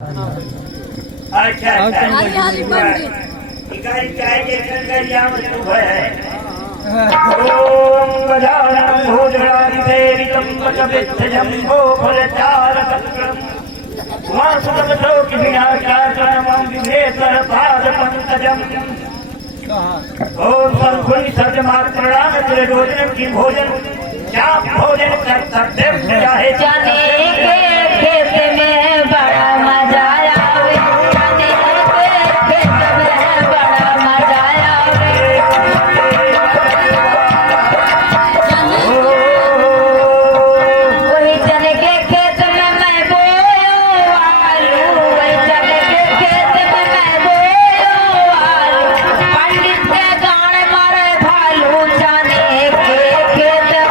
अच्छा इकाई चाय के संग यहाँ शुभ है। ओम गजानन भूतगणाधिसेवितं वटवृक्षजम्बो फलचारुतक्रम् वासुदेवशोक विनाशाकरमं विघ्नेश्वरपादपङ्कजम्। ओम संकुल सत्यमात्रणाम तिरभोजन की भोजन चाप भोजन कर सकते है। जाने के खेत में बड़ा मजा आवे, जाने के खेत में बड़ा मजा आवे। वही चने के खेत में मैं बोयो आलू, वही चने के खेत में मैं बोयो आलू। पंडित के गाने मारे भालू, जाने के खेत में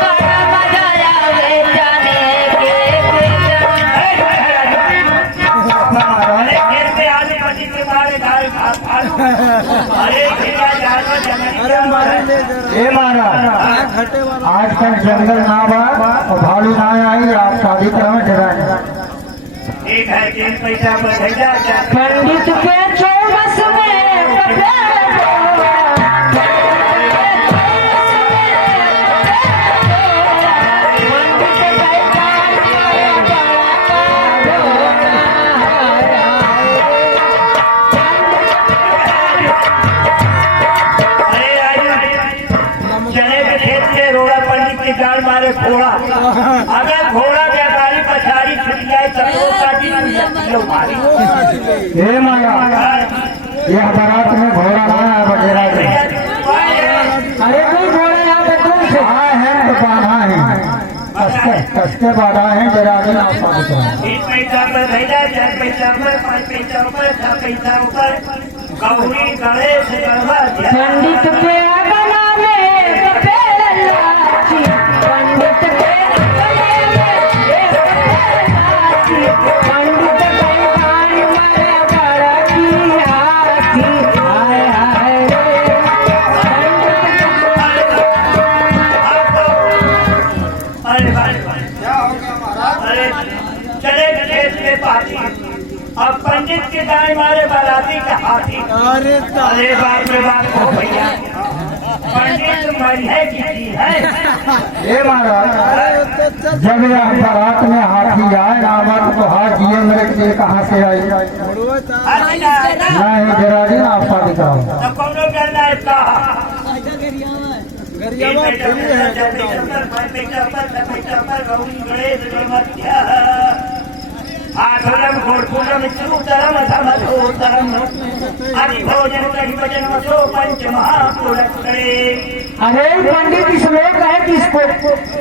बड़ा मजा आवे, जाने के खेत अरे खेत में आने पति के मारे गाय अरे ये महाराज आजकल जंगल ना बा और भालू ना आई आप शादी करावे ठहरा ठीक है। 3 पैसा पर भेजा जाता पंडित के चौबस में कपड़ा चने के खेत से रोड़ा पंडित की जान मारे घोड़ा। अगर घोड़ा के गाड़ी पछाड़ी छुट जाए तो मारी। ये महाराज ये बारात में घोड़ा ना है बटेरा अरे कोई घोड़ा यहाँ पे तुम से आए हैं तो बाधा है कसके बाधा है जरा दिन आप शादी करावे। 3 पैसा पर भेजा, 4 पैसा पर, 5 पैसा ऊपर, 6 पैसा ऊपर गौरी गणेश गणवा पंडित के अगना में सफेद लाठी, पंडित के अगना में सफेद लाठी, पंडित के कान मरे बड़ा की हाथी। हाय हाय रे अरे क्या हो गया महाराज? अरे चले खेत में पाती अब पंडित के दाएं मारे बाराती का हाथी। अरे बाप रे बाप हो भैया पंडित मरिया की है। ये महाराज जब यह बारात में हाथी आए नामक तो हाथ जिए मेरे के कहाँ से आई नहीं जरा दिन आप शादी कराओ। तो कौन करना है कहा आठरम घोड़पूरम चूतरम समधूतरम आदि भोजन कही भजन वसो पंच महापुरस्करे। अरे पंडित इस लोक है किसको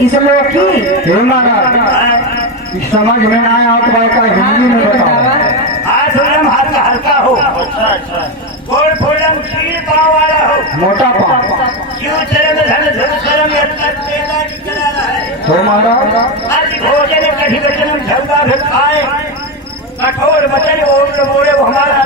इस लोक की हे महाराज इस समझ में ना आया तो का हिंदी में बताओ। आठरम हल्का हल्का हो, घोड़पूरम क्षीण पाव वाला हो, मोटा पाव चूतरम धन धुतरम तेला निकला है। तो महाराज आदि भोजन कही वचन झलका भिखाए कठोर वचन ओम बोले वो हमारा